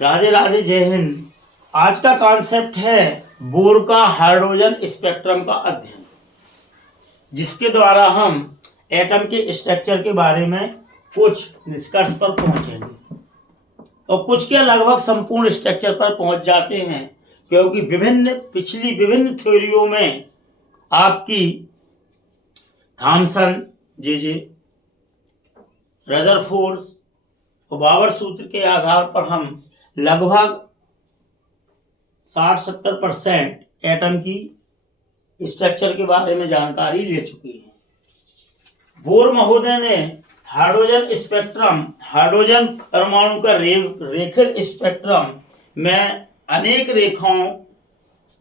राधे राधे, जय हिंद। आज का कॉन्सेप्ट है बोर का हाइड्रोजन स्पेक्ट्रम का अध्ययन, जिसके द्वारा हम एटम के स्ट्रक्चर के बारे में कुछ निष्कर्ष पर पहुंचेंगे और कुछ के लगभग संपूर्ण स्ट्रक्चर पर पहुंच जाते हैं, क्योंकि विभिन्न थ्योरियों में आपकी थॉमसन, जे रदरफोर्ड और बाबर सूत्र के आधार पर हम लगभग 60-70% एटम की स्ट्रक्चर के बारे में जानकारी ले चुके हैं। बोर महोदय ने हाइड्रोजन स्पेक्ट्रम, हाइड्रोजन परमाणु का रेखित स्पेक्ट्रम में अनेक रेखाओं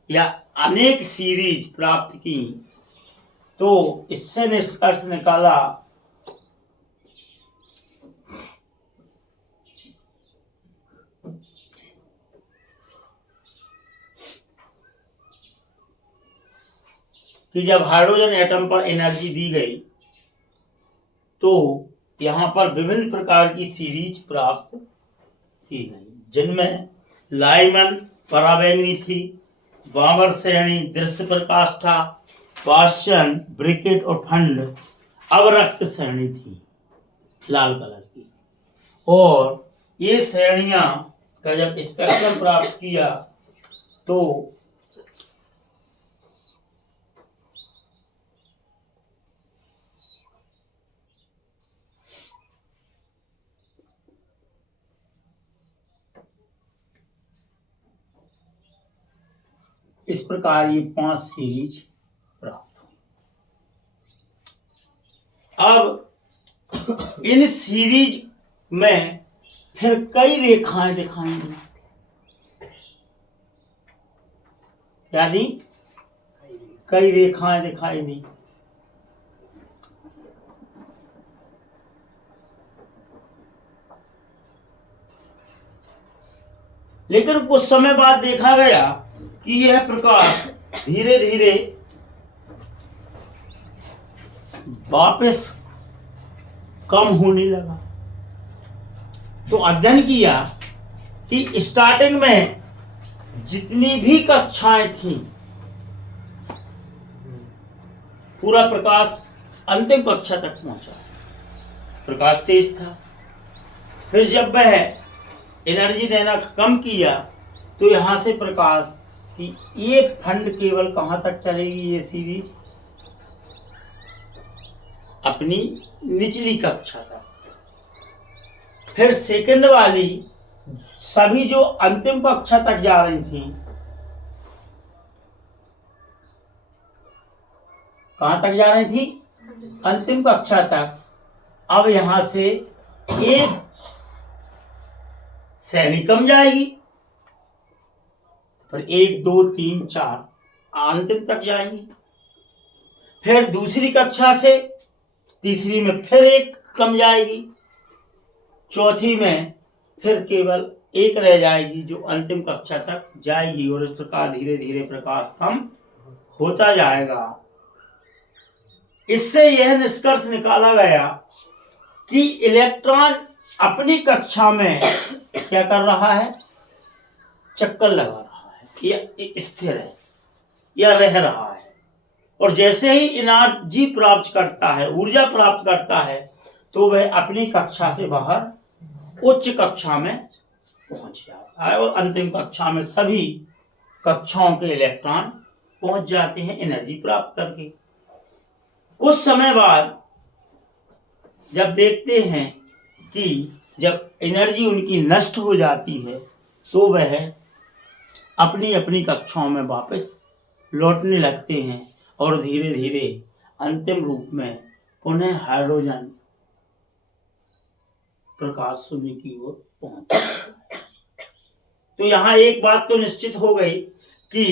या अनेक सीरीज प्राप्त की, तो इससे निष्कर्ष निकाला कि जब हाइड्रोजन एटम पर एनर्जी दी गई तो यहाँ पर विभिन्न प्रकार की सीरीज प्राप्त की गई, जिनमें लाइमन पराबैंगनी थी, बाबर श्रेणी दृश्य प्रकाश था, पाश्चन, ब्रिकेट और फंड अवरक्त श्रेणी थी लाल कलर की। और ये श्रेणियां का जब स्पेक्ट्रम प्राप्त किया तो इस प्रकार ये 5 सीरीज प्राप्त हुई। अब इन सीरीज में फिर कई रेखाएं दिखाई दी, यानी कई रेखाएं दिखाई दी। लेकिन कुछ समय बाद देखा गया कि यह प्रकाश धीरे धीरे वापस कम होने लगा। तो अध्ययन किया कि स्टार्टिंग में जितनी भी कक्षाएं थीं, पूरा प्रकाश अंतिम कक्षा तक पहुंचा, प्रकाश तेज था। फिर जब वह एनर्जी देना कम किया तो यहां से प्रकाश कि ये फंड केवल कहां तक चलेगी, ये सीरीज अपनी निचली कक्षा तक। फिर सेकंड वाली सभी जो अंतिम कक्षा तक जा रही थी, कहां तक जा रही थी? अंतिम कक्षा तक। अब यहां से एक श्रेणी कम जाएगी, फिर 1, 2, 3, 4 अंतिम तक जाएंगी। फिर दूसरी कक्षा से तीसरी में फिर एक कम जाएगी, चौथी में फिर केवल एक रह जाएगी जो अंतिम कक्षा तक जाएगी। और इस प्रकार धीरे धीरे प्रकाश कम होता जाएगा। इससे यह निष्कर्ष निकाला गया कि इलेक्ट्रॉन अपनी कक्षा में क्या कर रहा है? चक्कर लगा रहा है, या स्थिर है या रह रहा है। और जैसे ही एनर्जी प्राप्त करता है, ऊर्जा प्राप्त करता है, तो वह अपनी कक्षा से बाहर उच्च कक्षा में पहुंच जाता है और अंतिम कक्षा में सभी कक्षाओं के इलेक्ट्रॉन पहुंच जाते हैं एनर्जी प्राप्त करके। कुछ समय बाद जब देखते हैं कि जब एनर्जी उनकी नष्ट हो जाती है तो वह अपनी अपनी कक्षाओं में वापस लौटने लगते हैं और धीरे धीरे अंतिम रूप में पुनः हाइड्रोजन प्रकाश शून्य की ओर पहुंचता है। तो यहाँ एक बात तो निश्चित हो गई कि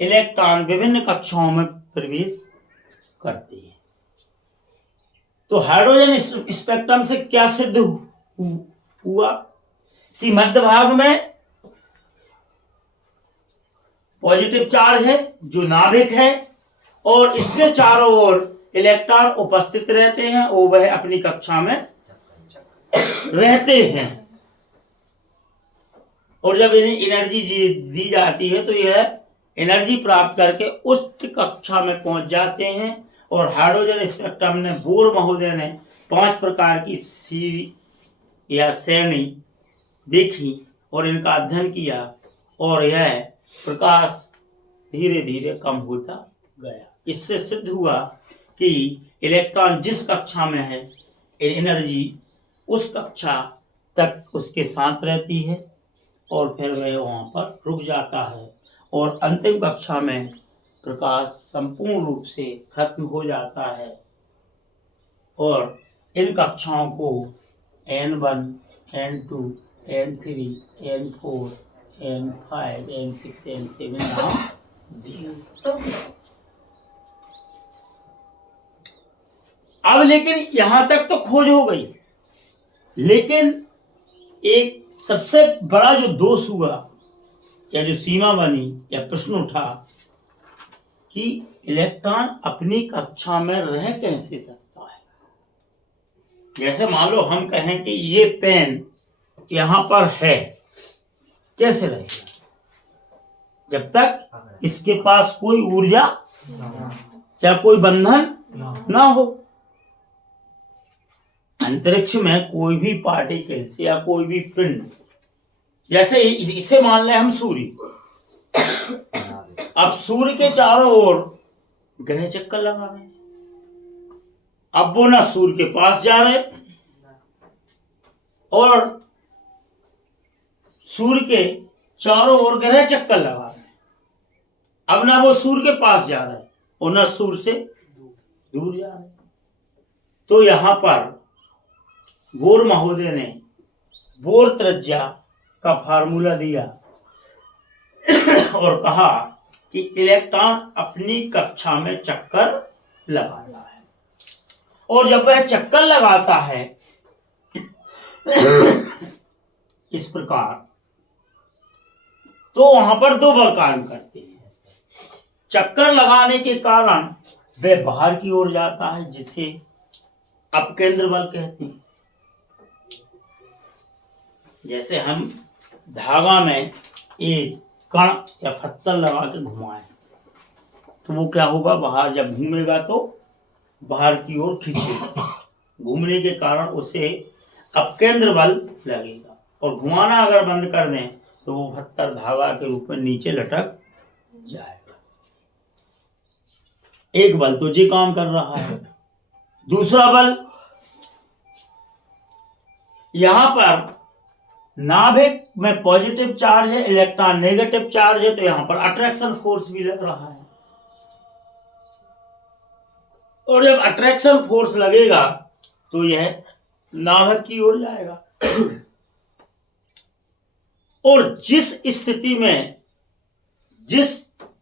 इलेक्ट्रॉन विभिन्न कक्षाओं में प्रवेश करते हैं। तो हाइड्रोजन स्पेक्ट्रम से क्या सिद्ध हुआ कि मध्य भाग में पॉजिटिव चार्ज है जो नाभिक है, और इसके चारों ओर इलेक्ट्रॉन उपस्थित रहते हैं और वह अपनी कक्षा में रहते हैं। और जब इन्हें एनर्जी दी जाती है तो यह एनर्जी प्राप्त करके उच्च कक्षा में पहुंच जाते हैं। और हाइड्रोजन स्पेक्ट्रम ने बोर महोदय ने 5 प्रकार की सीरी या श्रेणी देखी और इनका अध्ययन किया और यह प्रकाश धीरे धीरे कम होता गया। इससे सिद्ध हुआ कि इलेक्ट्रॉन जिस कक्षा में है एनर्जी उस कक्षा तक उसके साथ रहती है और फिर वह वहाँ पर रुक जाता है और अंतिम कक्षा में प्रकाश संपूर्ण रूप से खत्म हो जाता है। और इन कक्षाओं को N1, N2, N3, N4, N5, N6, N7 नाम दिया। अब लेकिन यहां तक तो खोज हो गई, लेकिन एक सबसे बड़ा जो दोष हुआ या जो सीमा बनी या प्रश्न उठा कि इलेक्ट्रॉन अपनी कक्षा में रह कैसे सकता है। जैसे मान लो हम कहें कि ये पेन यहां पर है, कैसे रहेगा जब तक इसके पास कोई ऊर्जा या कोई बंधन ना हो। अंतरिक्ष में कोई भी पार्टिकल्स या कोई भी पिंड, जैसे इसे मान लें हम सूर्य, अब सूर्य के चारों ओर ग्रह चक्कर लगा रहे हैं। अब वो ना सूर्य के पास जा रहे और सूर्य के चारों ओर ग्रह चक्कर लगा रहे हैं। अब ना वो सूर्य के पास जा रहे और ना सूर्य से दूर जा रहे। तो यहां पर बोर महोदय ने बोर त्रिज्या का फार्मूला दिया और कहा कि इलेक्ट्रॉन अपनी कक्षा में चक्कर लगाता है और जब वह चक्कर लगाता है इस प्रकार, तो वहां पर 2 बल काम करते हैं। चक्कर लगाने के कारण वह बाहर की ओर जाता है, जिसे अपकेंद्र बल कहते हैं। जैसे हम धागा में एक कण या पत्थर लगा के घुमाएं तो वो क्या होगा, बाहर जब घूमेगा तो बाहर की ओर खींचेगा। घूमने के कारण उसे अपकेंद्र बल लगेगा और घुमाना अगर बंद कर दें तो वो पत्थर धागा के रूप में नीचे लटक जाएगा। एक बल तो ये काम कर रहा है। दूसरा बल, यहां पर नाभिक में पॉजिटिव चार्ज है, इलेक्ट्रॉन नेगेटिव चार्ज है, तो यहां पर अट्रैक्शन फोर्स भी लग रहा है। और जब अट्रैक्शन फोर्स लगेगा तो यह नाभिक की ओर जाएगा। और जिस स्थिति में, जिस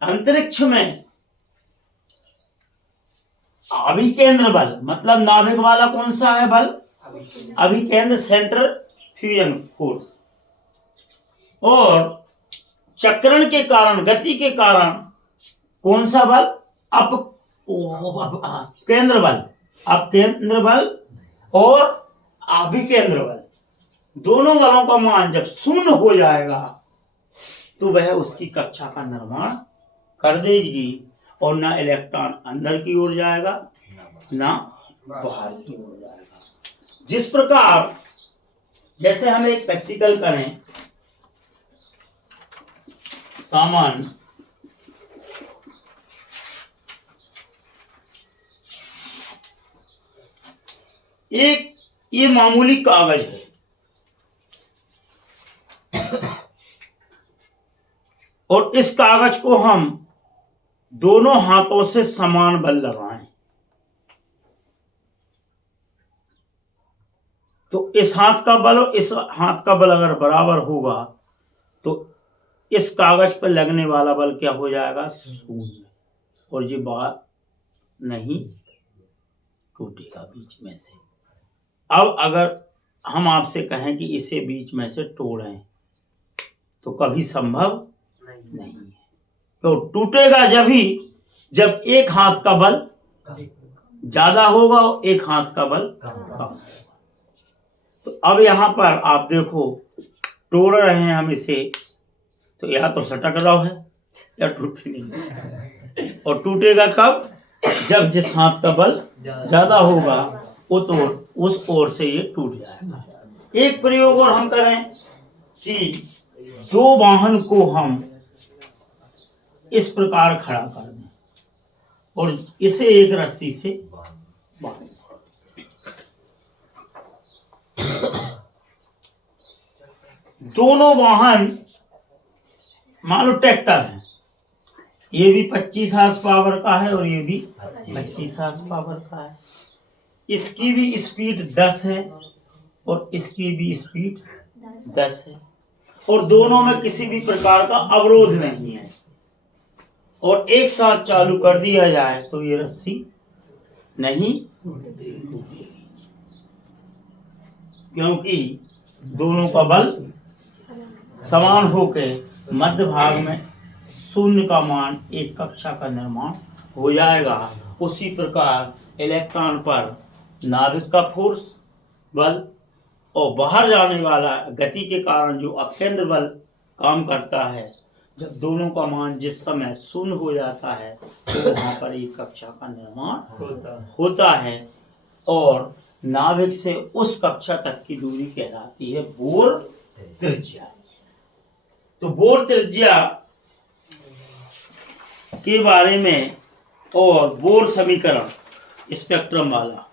अंतरिक्ष में अभिकेंद्र बल, मतलब नाभिक वाला कौन सा है बल, अभिकेंद्र सेंटर फ्यूजन फोर्स, और चक्रण के कारण, गति के कारण कौन सा बल, केंद्र बल, अपकेंद्र बल और अभिकेंद्र बल, दोनों बलों का मान जब 0 हो जाएगा तो वह उसकी कक्षा का निर्माण कर देगी और ना इलेक्ट्रॉन अंदर की ओर जाएगा ना बाहर की ओर जाएगा। जिस प्रकार, जैसे हम एक प्रैक्टिकल करें, सामान एक ये मामूली कागज है और इस कागज को हम दोनों हाथों से समान बल लगाएं तो इस हाथ का बल और इस हाथ का बल अगर बराबर होगा तो इस कागज पर लगने वाला बल क्या हो जाएगा, 0, और ये बात नहीं टूटेगा बीच में से। अब अगर हम आपसे कहें कि इसे बीच में से तोड़ें तो कभी संभव नहीं है। तो टूटेगा जब एक हाथ का बल ज्यादा होगा और एक हाथ का बल कम होगा। तो अब यहां पर आप देखो, तोड़ रहे हैं हम इसे, तो या तो सटक रहा है या टूट नहीं। और टूटेगा कब? जब जिस हाथ का बल ज्यादा होगा वो तो उस ओर से ये टूट जाएगा। एक प्रयोग और हम करें कि दो वाहन को हम इस प्रकार खड़ा कर दें और इसे एक रस्सी से बांध दें। दोनों वाहन मान लो ट्रैक्टर है, ये भी 25 हार्स पावर का है और ये भी 25 हार्स पावर का है। इसकी भी स्पीड 10 है और इसकी भी स्पीड 10 है और दोनों में किसी भी प्रकार का अवरोध नहीं है और एक साथ चालू कर दिया जाए तो ये रस्सी नहीं टूटेगी, क्योंकि दोनों का बल समान होकर मध्य भाग में शून्य का मान एक कक्षा का निर्माण हो जाएगा। उसी प्रकार इलेक्ट्रॉन पर नाभिक का फोर्स बल और बाहर जाने वाला गति के कारण जो अपकेंद्र बल काम करता है, जब दोनों का मान जिस समय शून्य हो जाता है तो वहां पर एक कक्षा का निर्माण होता है और नाभिक से उस कक्षा तक की दूरी कहलाती है बोर त्रिज्या। तो बोर त्रिज्या के बारे में और बोर समीकरण स्पेक्ट्रम वाला,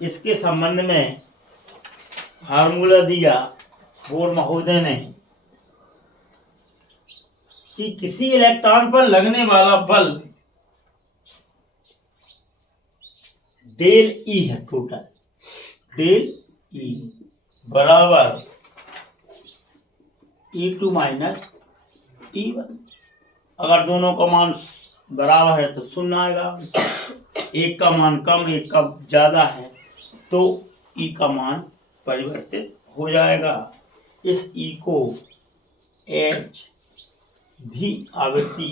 इसके संबंध में फार्मूला दिया बोर महोदय ने कि किसी इलेक्ट्रॉन पर लगने वाला बल डेल ई है, टोटल डेल ई बराबर E2 माइनस E1। अगर दोनों का मान बराबर है तो शून्य आएगा, एक का मान कम एक का ज्यादा है तो E का मान परिवर्तित हो जाएगा। इस E को H भी आवृत्ति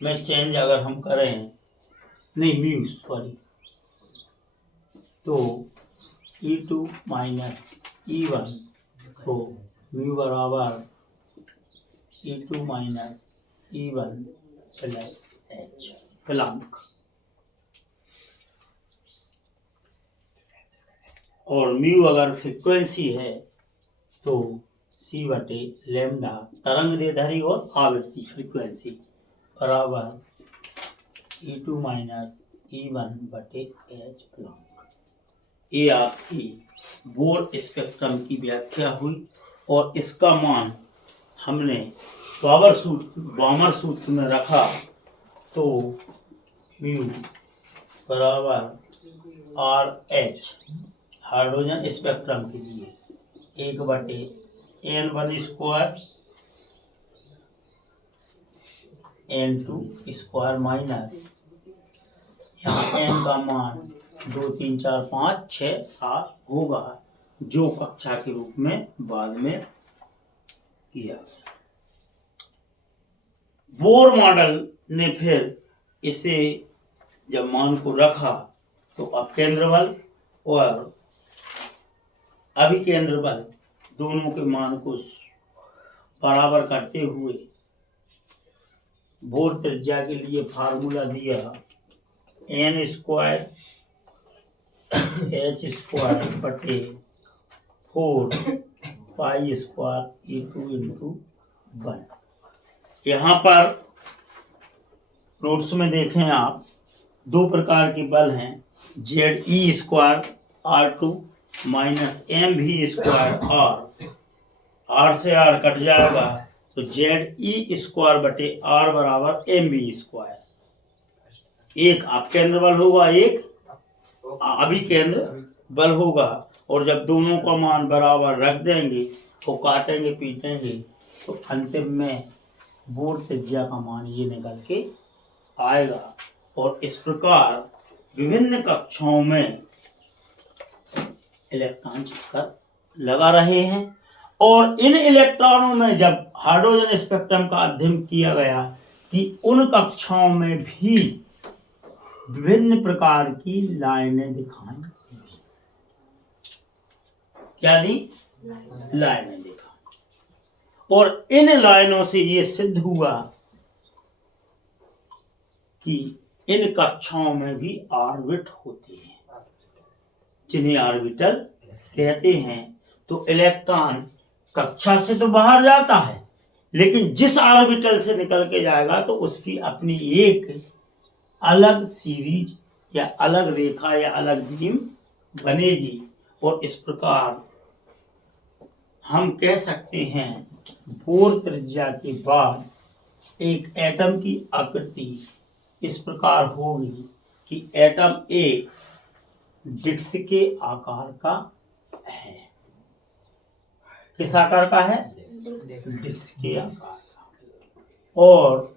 में चेंज अगर हम करें, नहीं म्यू सॉरी, तो E2 माइनस E1 तो म्यू बराबर E2 minus E1 plus H Planck. और म्यू अगर फ्रीक्वेंसी है तो C बटे लैम्डा तरंग दैर्ध्य और आवृत्ति फ्रीक्वेंसी बराबर E2 माइनस E1 बटे H प्लैंक। ये आपकी बोर स्पेक्ट्रम की व्याख्या हुई और इसका मान हमने बामर सूत्र में रखा तो म्यू बराबर RH हाइड्रोजन स्पेक्ट्रम के लिए 1 बटे N1 square N2 square minus यहाँ N का मान 2 3 4 5 6 7 होगा, जो कक्षा के रूप में बाद में किया। बोर मॉडल ने फिर इसे जब मान को रखा तो अपकेंद्र बल और अभिकेंद्र बल दोनों के मान को बराबर करते हुए बोर त्रिज्या के लिए फार्मूला दिया N स्क्वायर H स्क्वायर बटे 4 पाई स्क्वायर E2 इंटू 1। यहाँ पर नोट्स में देखें आप, दो प्रकार के बल हैं, ZE square R2 minus MV square R से R कट जाएगा तो ZE स्क्वायर बटे R बराबर MV स्क्वायर। एक अपकेंद्र बल होगा, एक अभिकेंद्र बल होगा, और जब दोनों का मान बराबर रख देंगे तो काटेंगे पीटेंगे तो अंतिम में बोर त्रिज्या का मान ये निकल के आएगा। और इस प्रकार विभिन्न कक्षाओं में इलेक्ट्रॉन चक्कर लगा रहे हैं और इन इलेक्ट्रॉनों में जब हाइड्रोजन स्पेक्ट्रम का अध्ययन किया गया कि उन कक्षाओं में भी विभिन्न प्रकार की लाइनें दिखाई दी। क्या दी? लाइनें देखा, और इन लाइनों से ये सिद्ध हुआ कि इन कक्षाओं में भी ऑर्बिट होते हैं, जिन्हें ऑर्बिटल कहते हैं। तो इलेक्ट्रॉन कक्षा से तो बाहर जाता है, लेकिन जिस ऑर्बिटल से निकल के जाएगा तो उसकी अपनी एक अलग सीरीज या अलग रेखा या अलग बीम बनेगी। और इस प्रकार हम कह सकते हैं बोर त्रिज्या के बाद एक एटम की आकृति इस प्रकार होगी कि एटम एक डिस्क के आकार का है। किस आकार का है? डिस्क के आकार का। और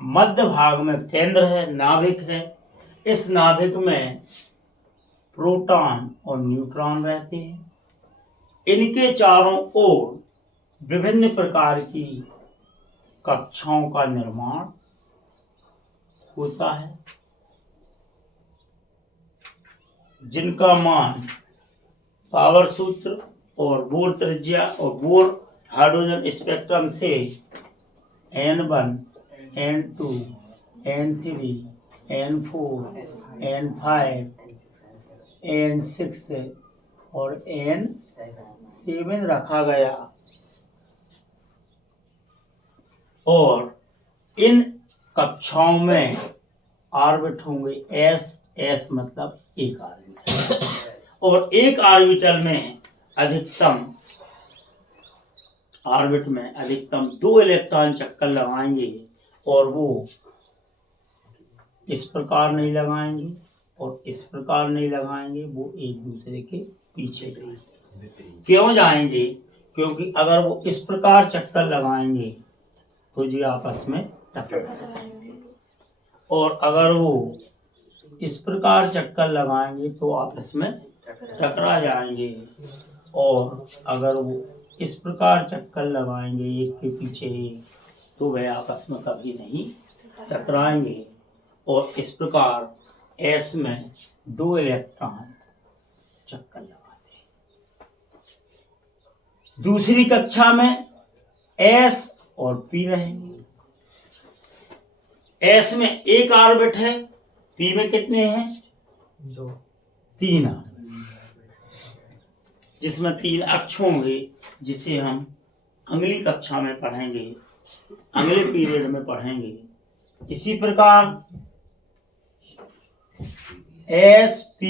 मध्य भाग में केंद्र है, नाभिक है। इस नाभिक में प्रोटॉन और न्यूट्रॉन रहते हैं। इनके चारों ओर विभिन्न प्रकार की कक्षाओं का निर्माण होता है, जिनका मान पावर सूत्र और बोर त्रिज्या और बोर हाइड्रोजन स्पेक्ट्रम से N1, N2, N3, N4, N5, N6 और N7 रखा गया। और इन कक्षाओं में ऑर्बिट होंगे S मतलब एक ऑर्बिटल, और एक ऑर्बिटल में अधिकतम 2 इलेक्ट्रॉन चक्कर लगाएंगे, और वो इस प्रकार नहीं लगाएंगे और इस प्रकार नहीं लगाएंगे, वो एक दूसरे के पीछे जाएंगे। क्यों जाएंगे? क्योंकि अगर वो इस प्रकार चक्कर लगाएंगे तो जी आपस में टकरा जाएंगे, और अगर वो इस प्रकार चक्कर लगाएंगे तो आपस में टकरा जाएंगे, और अगर वो इस प्रकार चक्कर लगाएंगे एक के पीछे एक तो वे आपस में कभी नहीं टकराएंगे। और इस प्रकार S में 2 इलेक्ट्रॉन चक्कर लगाते हैं। दूसरी कक्षा में S और P रहेंगे। S में एक ऑर्बिट है, P में कितने हैं? 3 ऑर्बिट, जिसमें 3 अक्ष होंगे, जिसे हम अगली कक्षा में पढ़ेंगे, अगले पीरियड में पढ़ेंगे। इसी प्रकार S P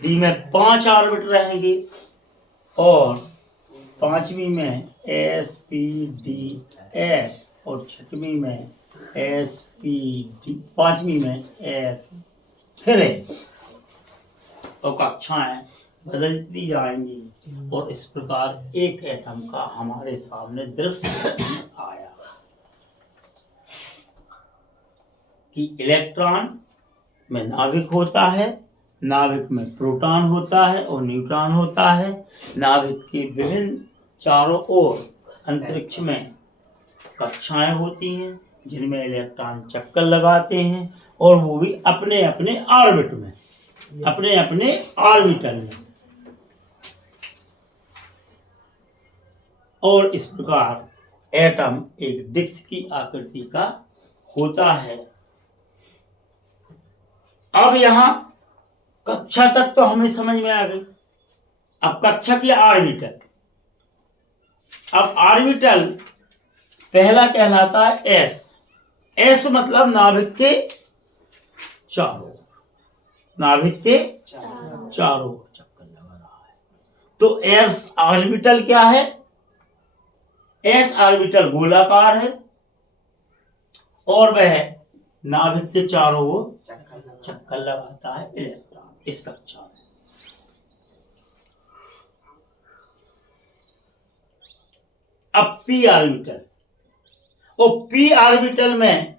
D में 5 ऑर्बिट रहेंगे, और 5वीं में S P D F, और 6वीं में S P D, 5वीं में F फिर S, और कक्षाएं बदलती जाएंगी। और इस प्रकार एक एटम का हमारे सामने दृश्य आया कि इलेक्ट्रॉन में नाभिक होता है, नाभिक में प्रोटॉन होता है और न्यूट्रॉन होता है। नाभिक के विभिन्न चारों ओर अंतरिक्ष में कक्षाएं होती हैं, जिनमें इलेक्ट्रॉन चक्कर लगाते हैं, और वो भी अपने अपने ऑर्बिट में, अपने अपने ऑर्बिटल में। और इस प्रकार एटम एक डिस्क की आकृति का होता है। अब यहां कक्षा तक तो हमें समझ में आ गई। अब कक्षा की ऑर्बिटल। अब ऑर्बिटल पहला कहलाता है S मतलब नाभिक के चारों, नाभिक के चारों ओर चक्कर लगा रहा है। तो S ऑर्बिटल क्या है? S ऑर्बिटल गोलाकार है, और वह नाभिक के चारों ओर चक्कर लगाता है इलेक्ट्रॉन इस कक्षा में। अब P ऑर्बिटल, और P ऑर्बिटल में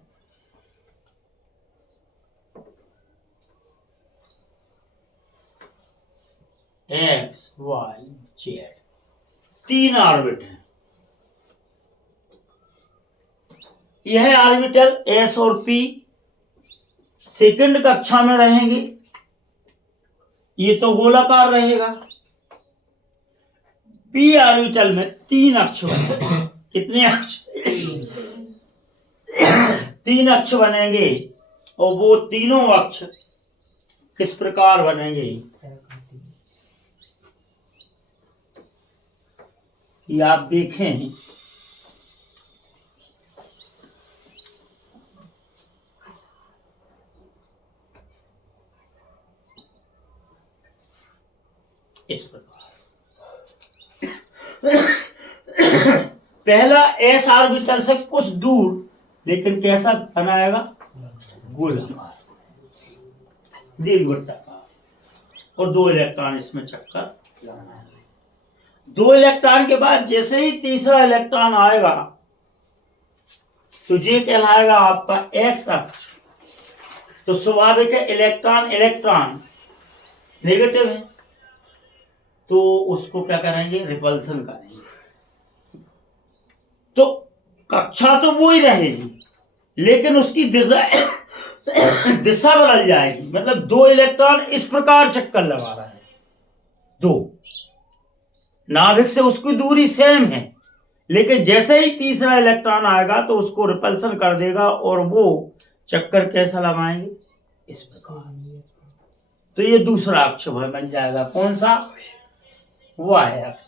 X, Y, Z 3 ऑर्बिट हैं। यह ऑर्बिटल S और P सेकंड कक्षा में रहेंगे। ये तो गोलाकार रहेगा। पी ऑर्बिटल में 3 अक्ष बनेंगे। कितने अक्ष? 3 अक्ष बनेंगे। और वो तीनों अक्ष किस प्रकार बनेंगे कि आप देखें। इस प्रकार पहला एस ऑर्बिटल से कुछ दूर, लेकिन कैसा बनाएगा? गोलाकार, दीर्घवृत्ताकार, और 2 इलेक्ट्रॉन इसमें चक्कर लगाना है। 2 इलेक्ट्रॉन के बाद जैसे ही तीसरा इलेक्ट्रॉन आएगा तो ये कहलाएगा आपका एक्स अक्ष। तो स्वाभाविक है इलेक्ट्रॉन इलेक्ट्रॉन नेगेटिव है, तो उसको क्या करेंगे? रिपल्सन करेंगे। तो कक्षा तो वो ही रहेगी, लेकिन उसकी दिशा बदल जाएगी। मतलब 2 इलेक्ट्रॉन इस प्रकार चक्कर लगा रहा है, 2 नाभिक से उसकी दूरी सेम है, लेकिन जैसे ही तीसरा इलेक्ट्रॉन आएगा तो उसको रिपल्सन कर देगा और वो चक्कर कैसा लगाएंगे? इस प्रकार। तो ये दूसरा अक्ष बन जाएगा। कौन सा? वाई अक्ष।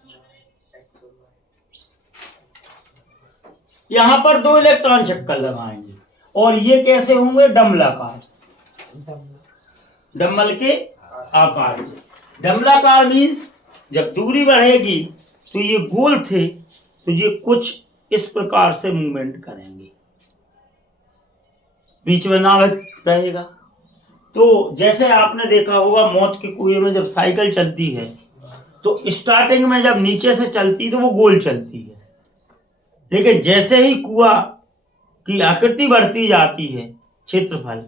यहां पर 2 इलेक्ट्रॉन चक्कर लगाएंगे और ये कैसे होंगे? डमलाकार, डम्बल के आकार। डमलाकार मीन्स जब दूरी बढ़ेगी तो ये गोल थे, तो ये कुछ इस प्रकार से मूवमेंट करेंगे, बीच में नाभिक रहेगा। तो जैसे आपने देखा होगा मौत के कुएं में जब साइकिल चलती है तो स्टार्टिंग में जब नीचे से चलती है तो वो गोल चलती है, लेकिन जैसे ही कुआं की आकृति बढ़ती जाती है, क्षेत्रफल,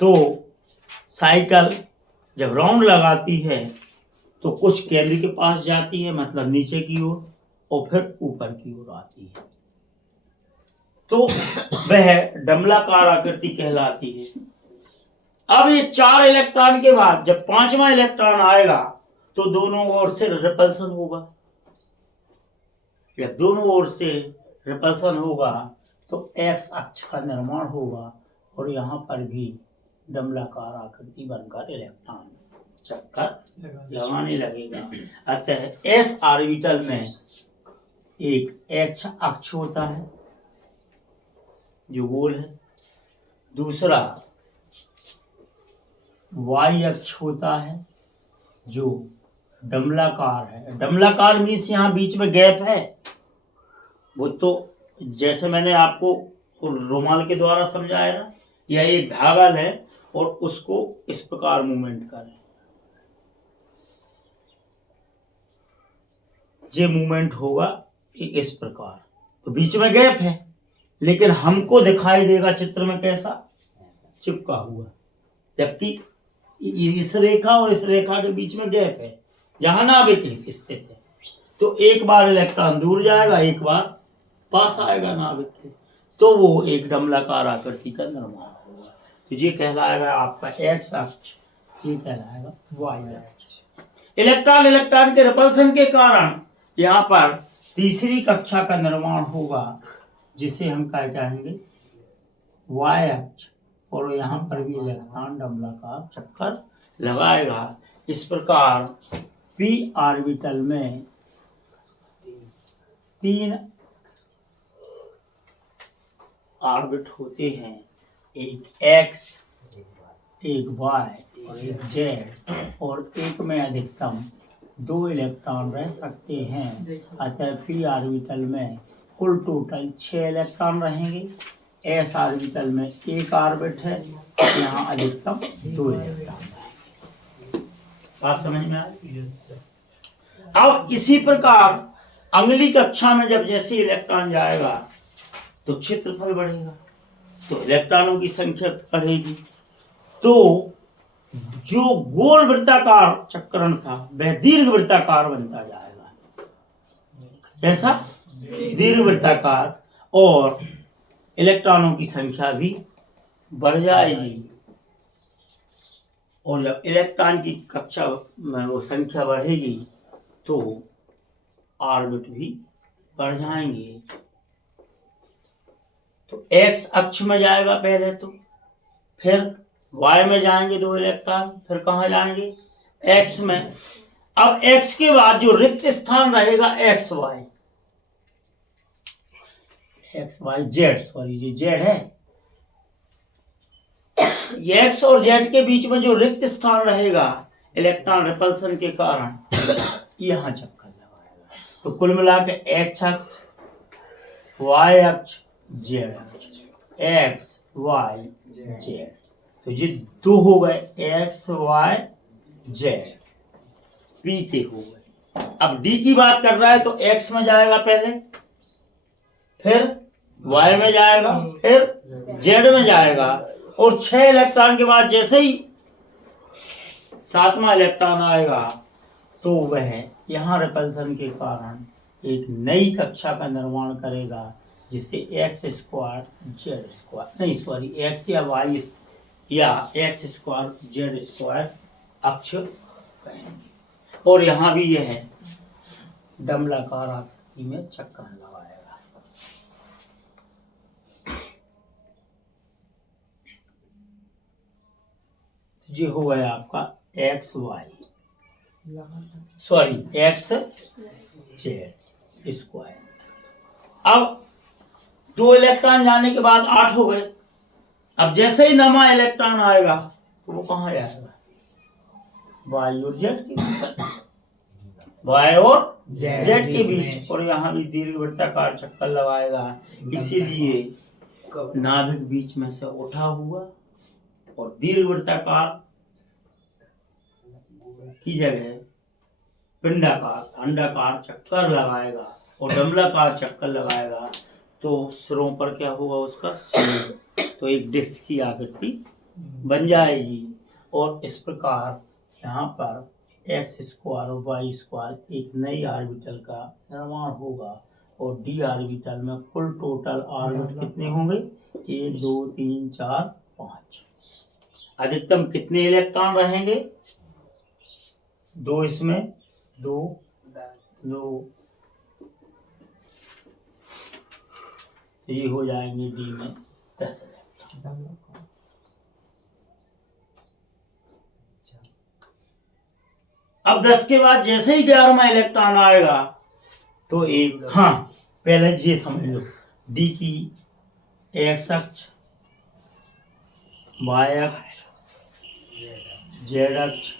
तो साइकिल जब राउंड लगाती है तो कुछ केंद्र के पास जाती है, मतलब नीचे की ओर, और फिर ऊपर की ओर आती है। तो वह डमलाकार आकृति कहलाती है। अब ये 4 इलेक्ट्रॉन के बाद जब 5वां इलेक्ट्रॉन आएगा तो दोनों ओर से रिपल्सन होगा। जब दोनों ओर से रिपल्सन होगा तो एक्स अक्ष का निर्माण होगा और यहाँ पर भी डमलाकार आकृति बनकर इलेक्ट्रॉन चक्कर लगाने लगेगा। अतः एस ऑर्बिटल में एक एक्स अक्ष होता है जो गोल है, दूसरा वाई अक्ष होता है जो डमलाकार है। डमलाकार मीन्स यहाँ बीच में गैप है। वो तो जैसे मैंने आपको रुमाल के द्वारा समझाया ना, यह एक धागा है और उसको इस प्रकार मूवमेंट करें, ये मूवमेंट होगा इस प्रकार, तो बीच में गैप है, लेकिन हमको दिखाई देगा चित्र में कैसा? चिपका हुआ, जबकि इस रेखा और इस रेखा के बीच में गैप है जहां नाभिक स्थित है। तो एक बार इलेक्ट्रॉन दूर जाएगा, एक बार पास आएगा नाभिक के, तो वो एक डमलाकार आकृति का निर्माण होगा। तो ये कहलाएगा आपका एक्स अक्ष, ये कहलाएगा वाई अक्ष। इलेक्ट्रॉन इलेक्ट्रॉन के रिपल्सन के कारण यहाँ पर तीसरी कक्षा का निर्माण होगा, जिसे हम क्या कहेंगे? वाई अक्ष। और यहाँ पर भी इलेक्ट्रॉन डमलाकार चक्कर लगाएगा। इस प्रकार पी ऑर्बिटल में 3 ऑर्बिट होते हैं, एक एक्स, एक वाई और एक जेड, और एक में अधिकतम 2 इलेक्ट्रॉन रह सकते हैं। अतः पी ऑर्बिटल में कुल टोटल 6 इलेक्ट्रॉन रहेंगे। एस ऑर्बिटल में 1 ऑर्बिट है, यहाँ अधिकतम 2 इलेक्ट्रॉन है। बात समझ में आई? अब इसी प्रकार अगली कक्षा में जब जैसे इलेक्ट्रॉन जाएगा तो क्षेत्रफल बढ़ेगा, तो इलेक्ट्रॉनों की संख्या बढ़ेगी, तो जो गोल वृत्ताकार चक्रण था वह दीर्घ वृत्ताकार बनता जाएगा। ऐसा दीर्घ वृत्ताकार, और इलेक्ट्रॉनों की संख्या भी बढ़ जाएगी। और जब इलेक्ट्रॉन की कक्षा में वो संख्या बढ़ेगी तो ऑर्बिट भी बढ़ जाएंगे। तो एक्स अक्ष में जाएगा पहले, तो फिर वाई में जाएंगे 2 इलेक्ट्रॉन, फिर कहाँ जाएंगे? एक्स में। अब एक्स के बाद जो रिक्त स्थान रहेगा एक्स वाई जेड, सॉरी ये जेड है, ये एक्स और जेड के बीच में जो रिक्त स्थान रहेगा इलेक्ट्रॉन रिपल्सन के कारण यहां चक्कर लगाएगा। तो कुल मिला के एक्स अक्ष, वाई अक्ष, जेड अक्ष, एक्स वाई जेड, तो ये 2 हो गए एक्स वाई जेड, पी के हो गए। अब डी की बात कर रहा है तो एक्स में जाएगा पहले, फिर वाई में जाएगा, फिर जेड में जाएगा, और 6 इलेक्ट्रॉन के बाद जैसे ही 7वां इलेक्ट्रॉन आएगा तो वह यहाँ रिपल्सन के कारण एक नई कक्षा का निर्माण करेगा, जिसे एक्स स्क्वायर जेड स्क्वायर, नहीं सॉरी, एक्स या वाई या एक्स स्क्वायर जेड स्क्वायर अक्ष कहेंगे। और यहाँ भी यह डमलाकार आकृति में चक्कर लगाएगा। ये हो गया आपका X Y, sorry X Z square. अब 2 इलेक्ट्रॉन जाने के बाद 8 हो गए। अब जैसे ही नवा इलेक्ट्रॉन आएगा तो वो कहाँ जाएगा? वाई और जेड के बीच, वाई और जेड के बीच, और यहाँ भी दीर्घवृत्ताकार चक्कर लगाएगा। इसीलिए नाभिक बीच में से उठा हुआ और दीर्घवृत्ताकार की जगह पिंडाकार, अंडाकार चक्कर लगाएगा और डमलाकार चक्कर लगाएगा। तो सिरों पर क्या होगा उसका? तो एक डिस्क की आकृति बन जाएगी। और इस प्रकार यहाँ पर एक्स स्क्वायर और वाई स्क्वायर एक नई ऑर्बिटल का निर्माण होगा। और डी ऑर्बिटल में कुल टोटल ऑर्बिट कितने होंगे? 1 2 3 4 5। अधिकतम कितने इलेक्ट्रॉन रहेंगे? 2 इसमें, 2 2, ये हो जाएंगे डी में 10 इलेक्ट्रॉन। अब 10 के बाद जैसे ही 11वां इलेक्ट्रॉन आएगा तो एक, हाँ पहले ये समझ लो, डी की एक्स अक्ष, वाई अक्ष, जेड अक्ष,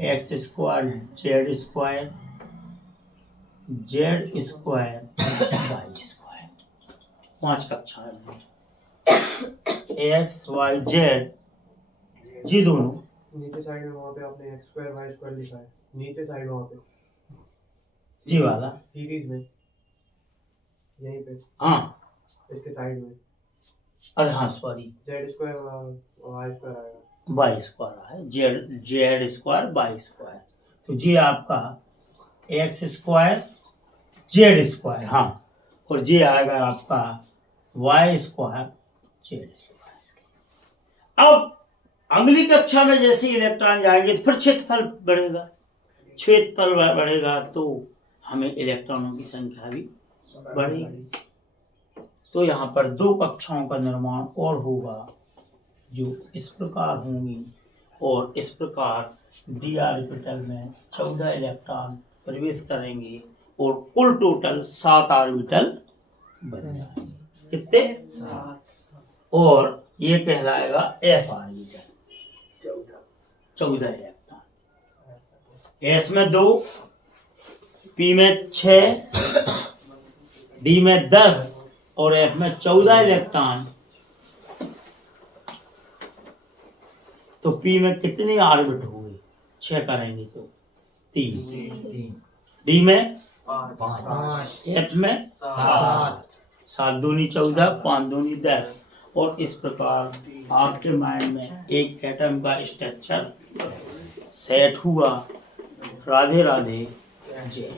X square Z square, Z square Y square, 5 कक्षाएं। एक्स वाई जेड जी दोनों नीचे साइड में वहाँ पे आपने एक्स स्क्वायर वाई स्क्वायर लिखा है, नीचे साइड वहाँ पे जी वाला सीरीज में, यहीं पे, हाँ इसके साइड में। अरे हाँ sorry, Z square Y square आएगा, वाई स्क्वायर है, जेड स्क्वायर वाई स्क्वायर। तो जी आपका एक्स स्क्वायर जेड स्क्वायर, हाँ, और जी आएगा आपका वाई स्क्वायर जेड स्क्वायर। अब अगली कक्षा में जैसे इलेक्ट्रॉन जाएंगे तो फिर क्षेत्रफल बढ़ेगा, क्षेत्रफल बढ़ेगा तो हमें इलेक्ट्रॉनों की संख्या भी बढ़ेगी। तो यहाँ पर 2 कक्षाओं का निर्माण और होगा जो इस प्रकार होंगी। और इस प्रकार डी ऑर्बिटल में 14 इलेक्ट्रॉन प्रवेश करेंगे और कुल टोटल 7 ऑर्बिटल बन जाएंगे। कितने? 7। और ये कहलाएगा एफ ऑर्बिटल, 14 इलेक्ट्रॉन। एस में 2, पी में 6, डी में 10 और एफ में 14 इलेक्ट्रॉन। तो पी में कितने ऑर्बिट हुए? 6 करेंगे तो 3, डी में 5, एफ में 7, 7 दूनी 14, 5 दूनी 10। और इस प्रकार आपके माइंड में एक एटम का स्ट्रक्चर सेट हुआ। राधे राधे, जय।